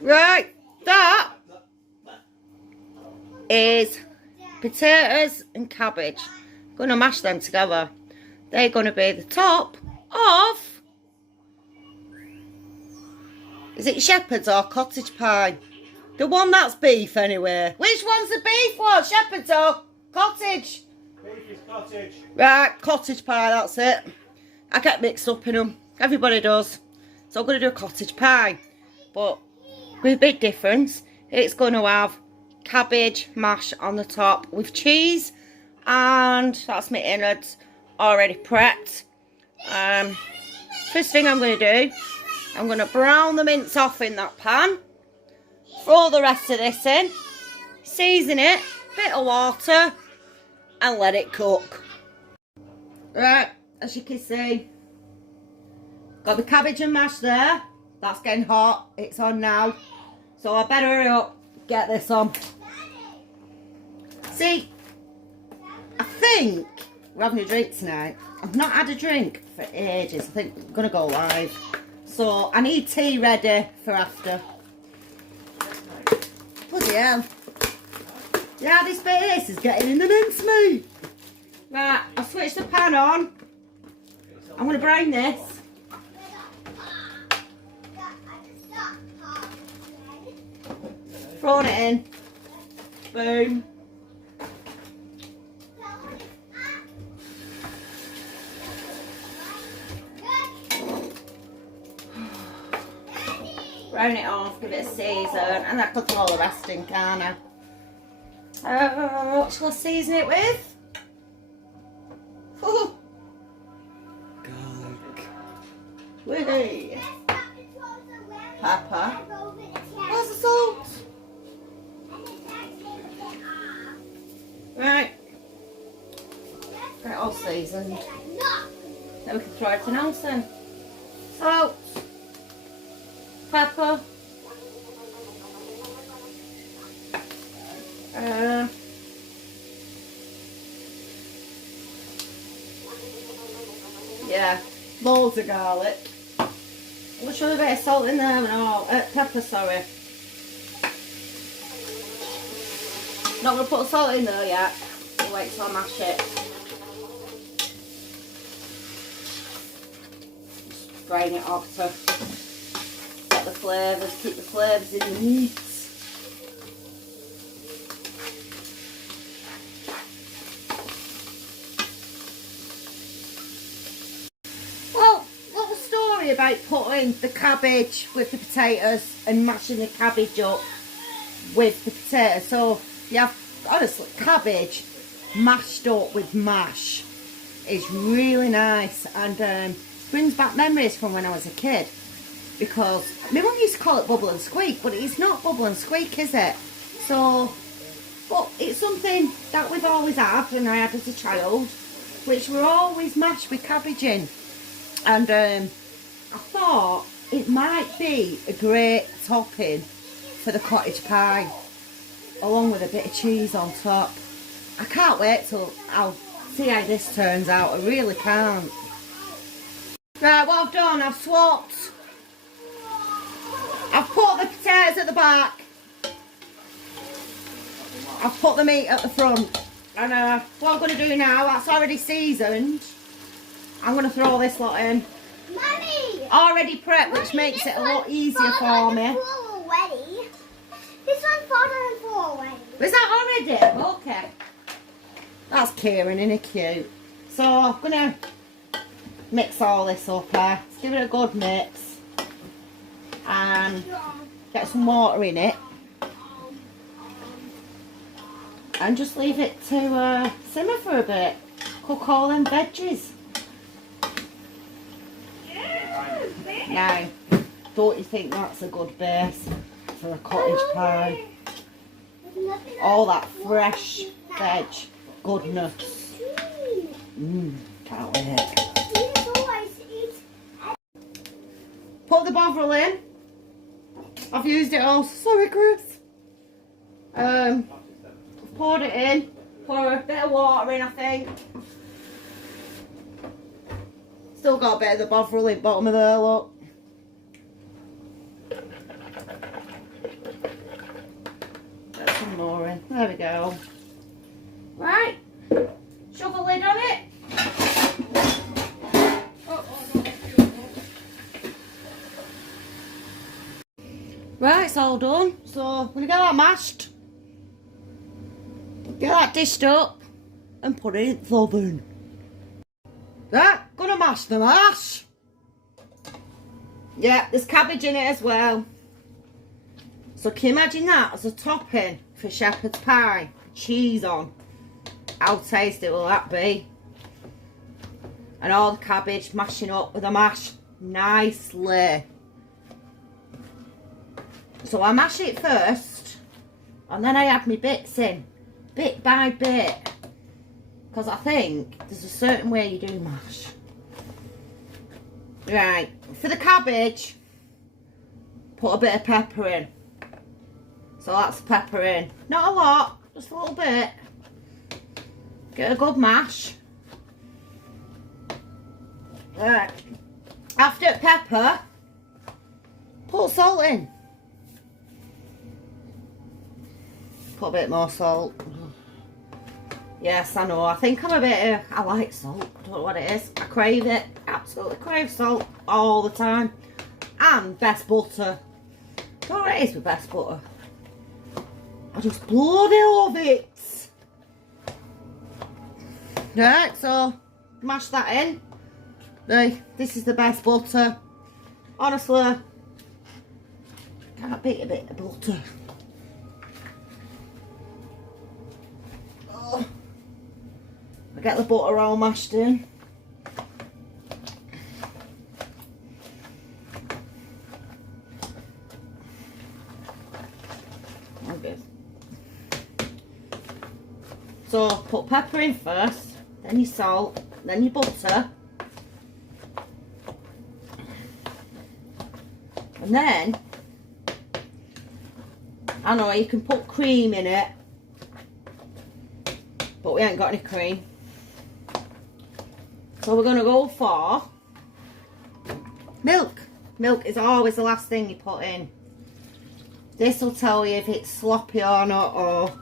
Right, that is potatoes and cabbage. Going to mash them together. They're going to be the top of, is it shepherd's or cottage pie? The one that's beef anyway. Which one's the beef one? Shepherd's or cottage? Beef is cottage. Right, cottage pie, that's it. I get mixed up in them. Everybody does. So I'm going to do a cottage pie. But with a big difference, it's going to have cabbage mash on the top with cheese. And that's my innards already prepped. First thing I'm going to do, I'm going to brown the mince off in that pan. Throw the rest of this in. Season it, bit of water, and let it cook. Right, as you can see, got the cabbage and mash there. That's getting hot. It's on now. So I better hurry up, get this on. See, I think we're having a drink tonight. I've not had a drink for ages. I think I'm going to go live. So I need tea ready for after. Bloody hell. Yeah, this base is getting in the mincemeat. Right, I'll switch the pan on. I'm going to brown this. Throwing it in. Boom. Brown it off, give it a season, and I could throw all the rest in, can't I? What shall I season it with? Oh. Garlic. Whee! Pepper. Where's the salt? Right. Get it all seasoned. Then we can throw everything else in. Salt. Pepper. Yeah, loads of garlic. We'll show a bit of salt in there and all. Pepper, sorry. Not going to put salt in there yet. We'll wait till I mash it. Just drain it off to get the flavours, keep the flavours in the meat. About putting the cabbage with the potatoes and mashing the cabbage up with the potatoes. So you have, honestly, cabbage mashed up with mash is really nice and brings back memories from when I was a kid, because my mum used to call it bubble and squeak, but it's not bubble and squeak, is it? So, but it's something that we've always had and I had as a child, which were always mashed with cabbage in. And I thought it might be a great topping for the cottage pie, along with a bit of cheese on top. I can't wait till I'll see how this turns out. I really can't. Right, what I've done, I've swapped. I've put the potatoes at the back. I've put the meat at the front. And what I'm going to do now, that's already seasoned. I'm going to throw this lot in. Mummy! Already prepped, which makes it a lot easier for me. This one's fallen already. Was that already? Okay. That's Kieran, isn't it cute? So I'm going to mix all this up here. Let's give it a good mix. And get some water in it. And just leave it to simmer for a bit. Cook all them veggies. Now, don't you think that's a good base for a cottage pie? All that fresh veg goodness. Can't wait. Put the bovril in. I've used it all. Sorry, Chris. I've poured it in. Pour a bit of water in, I think. Still got a bit of the bovril in the bottom of there, look. There we go. Right. Shove a lid on it. Right, it's all done. So I'm going to get that mashed. Get that dished up and put it in the oven. Right, gonna mash the mash. Yeah, there's cabbage in it as well. So can you imagine that as a topping for shepherd's pie? Cheese on. How tasty will that be? And all the cabbage mashing up with the mash nicely. So I mash it first and then I add my bits in, bit by bit. Because I think there's a certain way you do mash. Right, for the cabbage, put a bit of pepper in. So that's pepper in. Not a lot, just a little bit. Get a good mash. Right. After pepper, put salt in. Put a bit more salt. Yes, I know. I think I'm a bit I like salt. I don't know what it is. I crave it. Absolutely crave salt all the time. And best butter. Don't know what it is with best butter. I just bloody love it. Right, so mash that in. This is the best butter. Honestly, can't beat a bit of butter. Oh. I get the butter all mashed in. Okay. So put pepper in first, then your salt, then your butter. And then, I know you can put cream in it, but we ain't got any cream. So we're going to go for milk. Milk is always the last thing you put in. This will tell you if it's sloppy or not, or,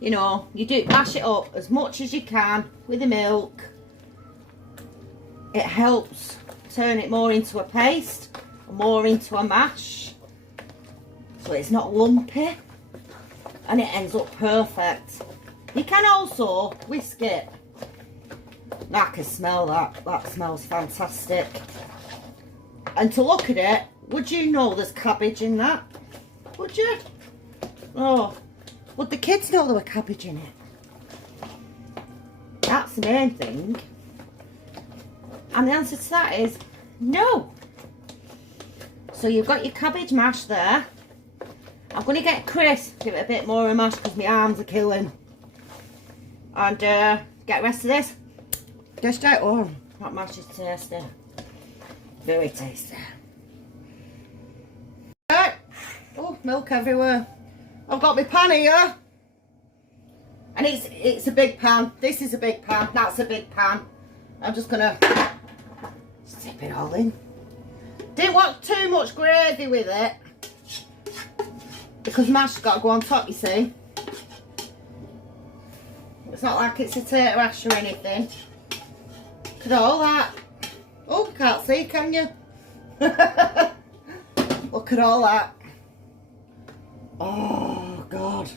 you know, you do mash it up as much as you can with the milk. It helps turn it more into a paste, more into a mash, so it's not lumpy, and it ends up perfect. You can also whisk it. I can smell that. That smells fantastic. And to look at it, would you know there's cabbage in that? Would you? Oh, would the kids know there were cabbage in it? That's the main thing. And the answer to that is no. So you've got your cabbage mash there. I'm going to get Chris, give it a bit more of a mash because my arms are killing. And get the rest of this. Just out. Oh, that mash is tasty. Very tasty. Right. Oh, milk everywhere. I've got my pan here. And it's a big pan. This is a big pan. That's a big pan. I'm just going to sip it all in. Didn't want too much gravy with it. Because mash's got to go on top, you see. It's not like it's a tater ash or anything. Look at all that. Oh, you can't see, can you? Look at all that. Oh, God.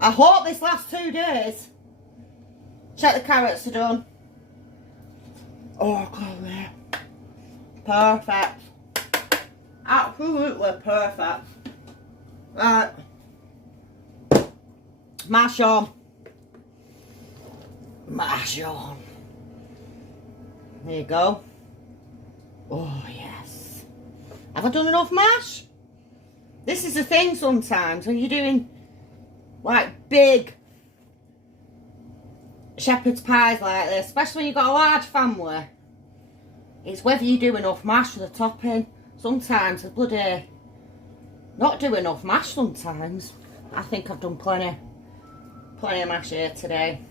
I hope this lasts 2 days. Check the carrots are done. Oh, God, yeah. Perfect. Absolutely perfect. Right. Mash on. Mash on. There you go. Oh, yes. Have I done enough mash? This is the thing sometimes when you're doing like big shepherd's pies like this, especially when you've got a large family. It's whether you do enough mash for the topping. Sometimes I bloody not do enough mash sometimes. I think I've done plenty of mash here today.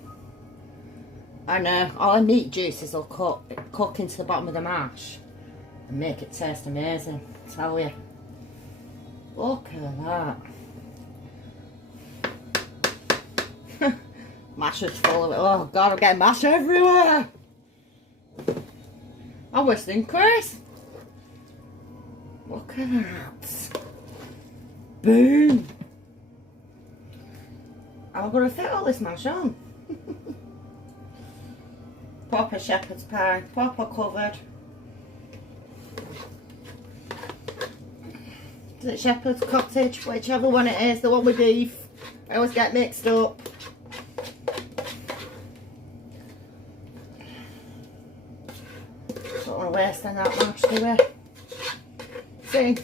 And all the meat juices will cook into the bottom of the mash and make it taste amazing, I tell you. Look at that. Mash is full of it. Oh God, I'm getting mash everywhere. I'm whistling Chris. Look at that. Boom. How am I going to fit all this mash on? Proper shepherd's pie. Proper covered. Is it shepherd's cottage? Whichever one it is. The one with beef. I always get mixed up. Don't want to waste on that much, do we? See?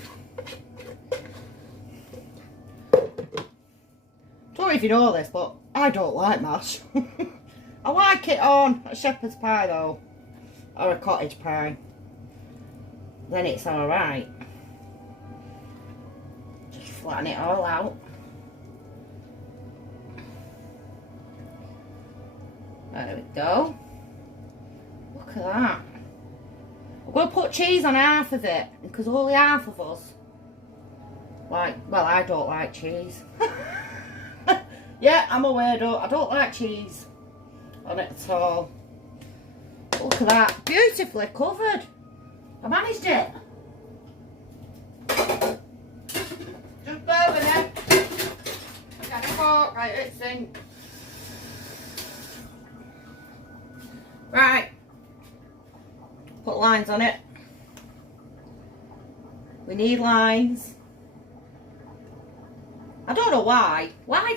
Don't know if you know this, but I don't like mash. I like it on a shepherd's pie though, or a cottage pie. Then it's alright. Just flatten it all out. There we go. Look at that. I'm going to put cheese on half of it, because only half of us like, well, I don't like cheese. Yeah, I'm a weirdo. I don't like cheese on it at all. Look at that. Beautifully covered. I managed it. Just bear with it. I got a fork right at the sink. Right. Put lines on it. We need lines. I don't know why. Why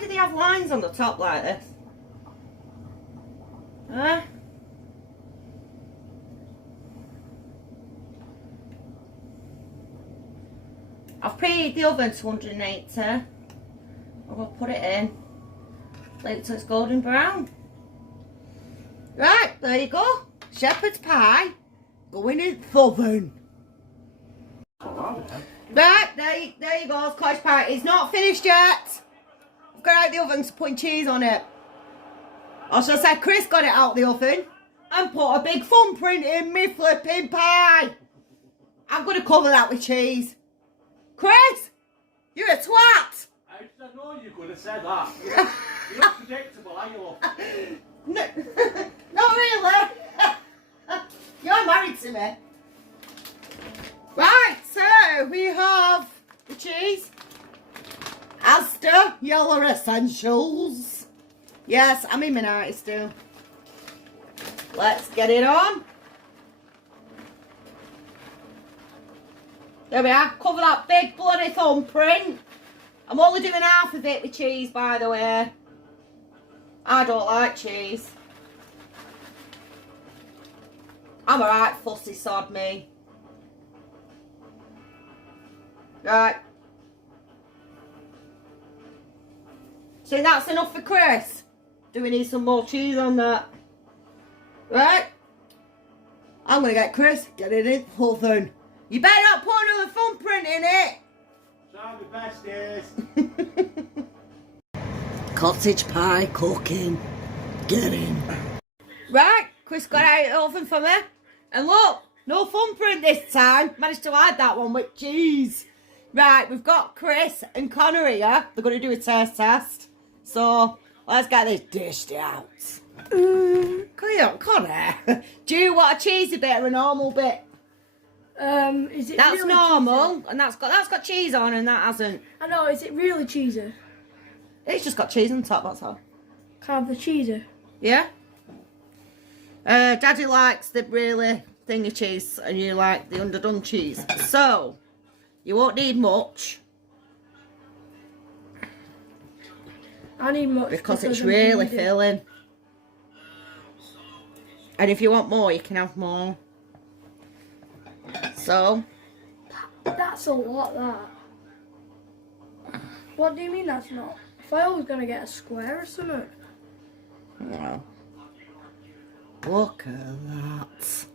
do they have lines on the top like this? Huh? I've preheated the oven to 180. I'm going to put it in. Leave it till it's golden brown. Right, there you go. Shepherd's pie going in the oven. Right, there you go, cottage pie. It's not finished yet. I've got it out of the oven to put cheese on it. Or should I say Chris got it out of the oven and put a big thumbprint in me flipping pie. I'm going to cover that with cheese. Chris, you're a twat. I know you could have said that. You're unpredictable, are you? No, not really. You're married to me. Right, so we have the cheese, Asda, Yellow Essentials. Yes, I'm in my 90s still. Let's get it on. There we are. Cover that big bloody thumbprint. I'm only doing half of it with cheese, by the way. I don't like cheese. I'm a right fussy sod, me. Right. See, that's enough for Chris. Do we need some more cheese on that? Right. I'm going to get Chris, get it in the oven. You better not put another thumbprint in it. Try my best, Cottage pie cooking. Get in. Right, Chris got out of the oven for me. And look, no thumbprint this time. Managed to hide that one with cheese. Right, we've got Chris and Connor here. They're going to do a taste test. So, let's get this dished out. Come on, Connor. Do you want a cheesy bit or a normal bit? Is it That's really normal, cheesy? and that's got cheese on, and that hasn't. I know, is it really cheesy? It's just got cheese on top, that's all. Can I have the cheesy? Yeah? Daddy likes the really thingy cheese, and you like the underdone cheese. So, you won't need much. I need much Because it's I'm really greedy. filling. And if you want more, you can have more. So, That's a lot, that. What do you mean that's not? If I was going to get a square or something. well, look at that.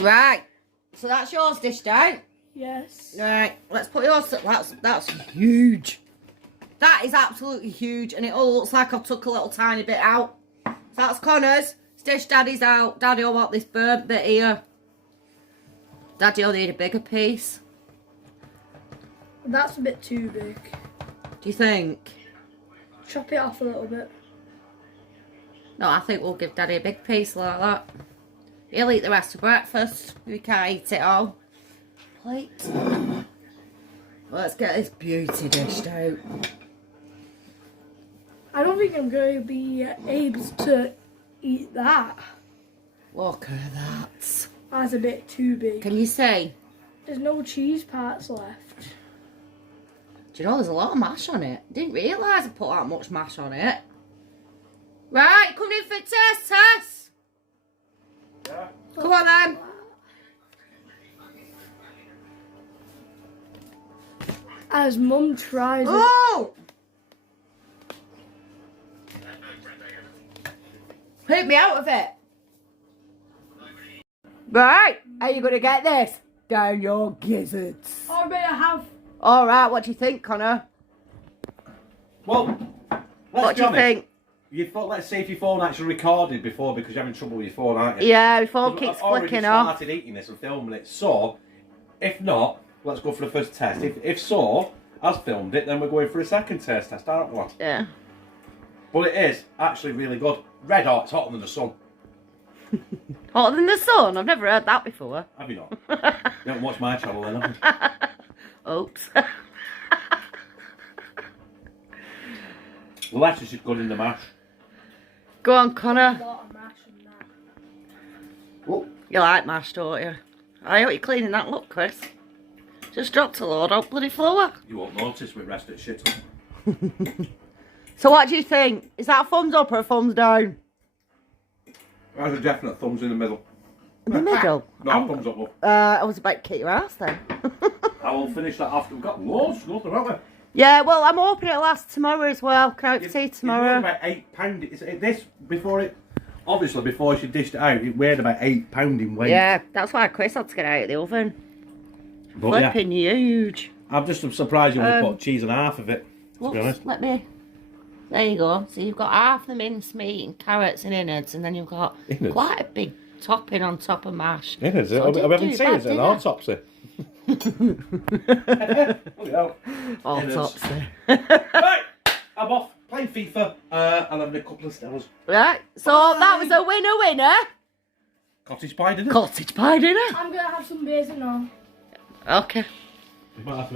Right, so that's yours dished out. Yes. Right, let's put yours. That's huge. That is absolutely huge, and it all looks like I took a little tiny bit out. So that's Connor's. Dish Daddy's out. Daddy will want this burnt bit here. Daddy will need a bigger piece. That's a bit too big. Do you think? Chop it off a little bit. No, I think we'll give Daddy a big piece like that. He'll eat the rest of breakfast. We can't eat it all. Plate. Let's get this beauty dished out. I don't think I'm going to be able to eat that. Look at that. That's a bit too big. Can you see? There's no cheese parts left. Do you know there's a lot of mash on it? Didn't realise I put that much mash on it. Right, coming in for a test, Tess. Yeah. Come on then. As Mum tries it. Oh! Hit me out of it. Right, are you going to get this? Down your gizzards. I better have. Alright, what do you think, Connor? Well, What do you think? Let's see if your phone actually recorded before, because you're having trouble with your phone, aren't you? Yeah, my phone I've keeps already flicking off. started eating this and filming it, so if not, let's go for the first test. If so, I've filmed it, then we're going for a second test, aren't we? Yeah. But it is actually really good. Red hot, it's hotter than the sun. Hotter than the sun? I've never heard that before. Have you not? You haven't watched my channel then, have you? Oops. The lettuce is good in the mash. Go on, Connor. A lot of mash in that. Oh, You like mash, don't you? I hope you're cleaning that look, Chris. Just dropped a load of bloody flour. you won't notice with rest of shit. So what do you think? Is that a thumbs up or a thumbs down? That's a definite thumbs in the middle. In the middle? No, thumbs up, love. I was about to kick your ass then. I will finish that after. We've got loads of stuff, haven't we? Yeah, well, I'm hoping it'll last tomorrow as well. Can I have tea It weighed tomorrow? about £8. This, before it, obviously before she dished it out, it weighed about £8 in weight. Yeah, that's why Chris had to get out of the oven. But yeah, Flipping huge. I'm just surprised you only put cheese on half of it, to be honest. Whoops, let me... There you go. So you've got half the mince meat and carrots and innards, and then you've got Innards? quite a big topping on top of mash. It is. So I didn't haven't do seen bad, it, an did I? autopsy. Autopsy. Right, I'm off playing FIFA and having a couple of stellars. Right, so that was a winner. Cottage pie dinner. Cottage pie dinner. I'm going to have some bacon now. Okay. We might have to